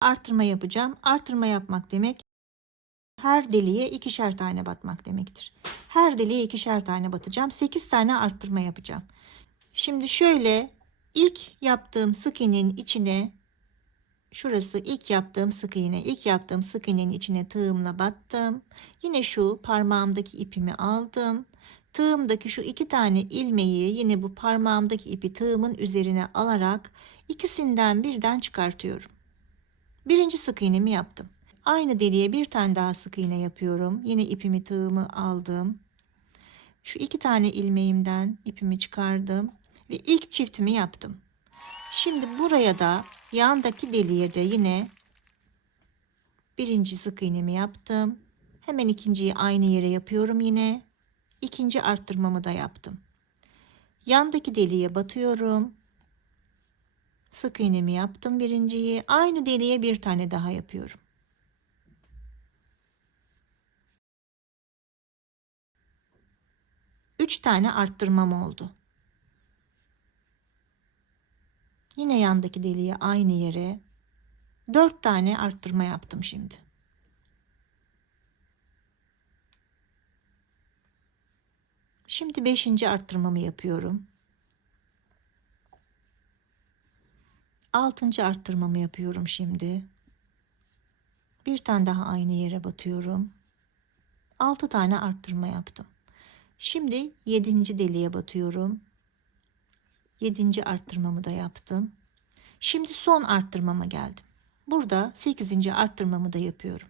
artırma yapacağım. Artırma yapmak demek her deliğe ikişer tane batmak demektir. Her deliğe ikişer tane batacağım. 8 tane arttırma yapacağım. Şimdi şöyle ilk yaptığım sık iğnenin içine şurası ilk yaptığım sık iğne. ilk yaptığım sık iğnenin içine tığımla battım. Yine şu parmağımdaki ipimi aldım. Tığımdaki şu iki tane ilmeği yine bu parmağımdaki ipi tığımın üzerine alarak ikisinden birden çıkartıyorum. Birinci sık iğnemi yaptım. Aynı deliğe bir tane daha sık iğne yapıyorum. Yine ipimi tığımı aldım. Şu iki tane ilmeğimden ipimi çıkardım ve ilk çiftimi yaptım. Şimdi buraya da yandaki deliğe de yine birinci sık iğnemi yaptım. Hemen ikinciyi aynı yere yapıyorum yine. İkinci arttırmamı da yaptım. Yandaki deliğe batıyorum. Sık iğnemi yaptım birinciyi. Aynı deliğe bir tane daha yapıyorum. Üç tane arttırmam oldu. Yine yandaki deliğe aynı yere dört tane arttırma yaptım şimdi. Şimdi beşinci arttırmamı yapıyorum. Altıncı arttırmamı yapıyorum şimdi. Bir tane daha aynı yere batıyorum. Altı tane arttırma yaptım. Şimdi yedinci deliğe batıyorum. Yedinci arttırmamı da yaptım. Şimdi son arttırmama geldim. Burada sekizinci arttırmamı da yapıyorum.